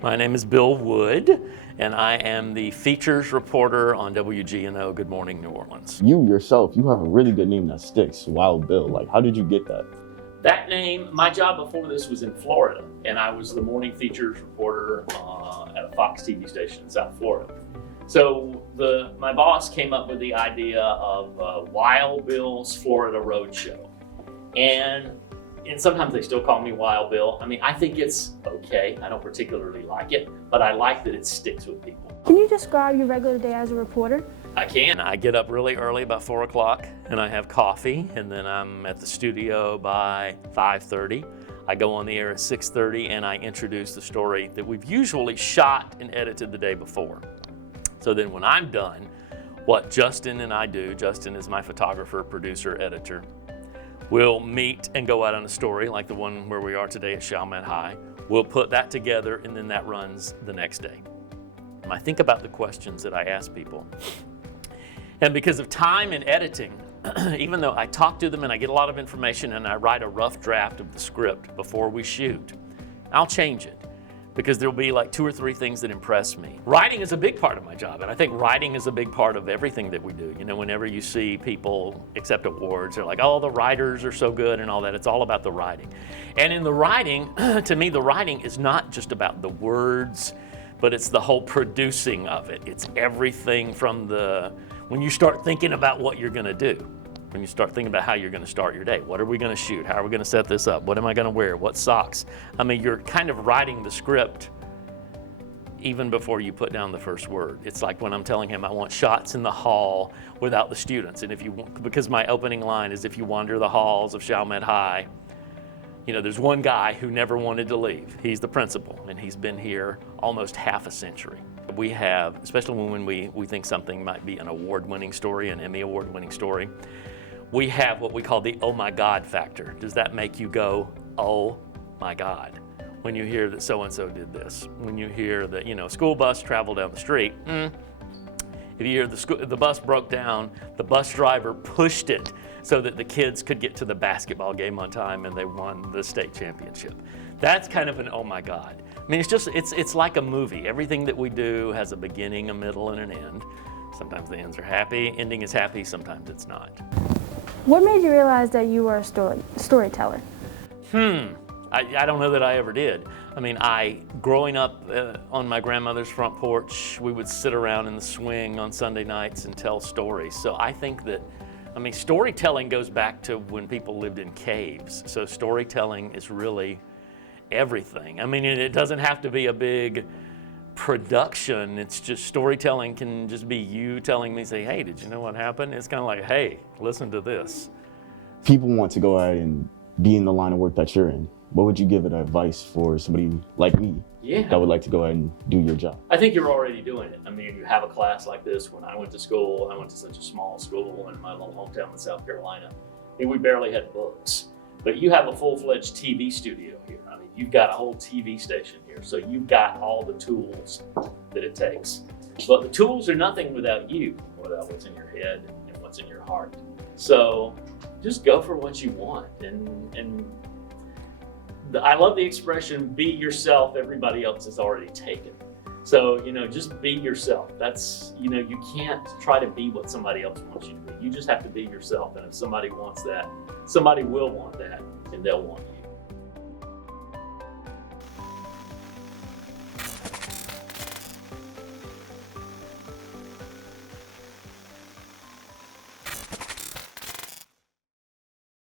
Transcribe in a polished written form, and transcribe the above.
My name is Bill Wood, and I am the features reporter on WGNO Good Morning New Orleans. You yourself, you have a really good name that sticks, Wild Bill. Like, how did you get that? That name, my job before this was in Florida, and I was the morning features reporter at a Fox TV station in South Florida. So my boss came up with the idea of Wild Bill's Florida Roadshow. And sometimes they still call me Wild Bill. I mean, I think it's okay. I don't particularly like it, but I like that it sticks with people. Can you describe your regular day as a reporter? I can. I get up really early, about 4 o'clock, and I have coffee, and then I'm at the studio by 5:30. I go on the air at 6:30, and I introduce the story that we've usually shot and edited the day before. So then when I'm done, what Justin and I do, Justin is my photographer, producer, editor, we'll meet and go out on a story like the one where we are today at Chalmette High. We'll put that together, and then that runs the next day. I think about the questions that I ask people. And because of time and editing, even though I talk to them and I get a lot of information and I write a rough draft of the script before we shoot, I'll change it because there'll be like 2 or 3 things that impress me. Writing is a big part of my job, and I think writing is a big part of everything that we do. You know, whenever you see people accept awards, they're like, oh, the writers are so good and all that. It's all about the writing. And in the writing, to me, the writing is not just about the words, but it's the whole producing of it. It's everything from when you start thinking about what you're gonna do, when you start thinking about how you're gonna start your day. What are we gonna shoot? How are we gonna set this up? What am I gonna wear? What socks? I mean, you're kind of writing the script even before you put down the first word. It's like when I'm telling him I want shots in the hall without the students. And because my opening line is, if you wander the halls of Chalmette High, you know, there's one guy who never wanted to leave. He's the principal, and he's been here almost half a century. We have, especially when we think something might be an award-winning story, an Emmy award-winning story, we have what we call the oh my God factor. Does that make you go, oh my God? When you hear that so-and-so did this, when you hear that, you know, school bus traveled down the street, if you hear the bus broke down, the bus driver pushed it so that the kids could get to the basketball game on time and they won the state championship. That's kind of an oh my God. I mean, it's like a movie. Everything that we do has a beginning, a middle, and an end. Sometimes the ends are happy, ending is happy, sometimes it's not. What made you realize that you were a storyteller? I don't know that I ever did. I mean, growing up on my grandmother's front porch, we would sit around in the swing on Sunday nights and tell stories. So I think that, I mean, storytelling goes back to when people lived in caves. So storytelling is really everything. I mean, it doesn't have to be a big production. It's just storytelling can just be you telling me, say, hey, did you know what happened? It's kind of like, hey, listen to this. People want to go out and be in the line of work that you're in. What would you give it advice for somebody like me that would like to go ahead and do your job? I think you're already doing it. I mean, you have a class like this. When I went to school, I went to such a small school in my little hometown in South Carolina. I mean, we barely had books. But you have a full-fledged TV studio here. I mean, you've got a whole TV station here. So you've got all the tools that it takes. But the tools are nothing without you, without what's in your head and what's in your heart. So just go for what you want. And I love the expression, be yourself, everybody else is already taken. So, you know, just be yourself. That's, you know, you can't try to be what somebody else wants you to be. You just have to be yourself. And if somebody wants that, somebody will want that, and they'll want you.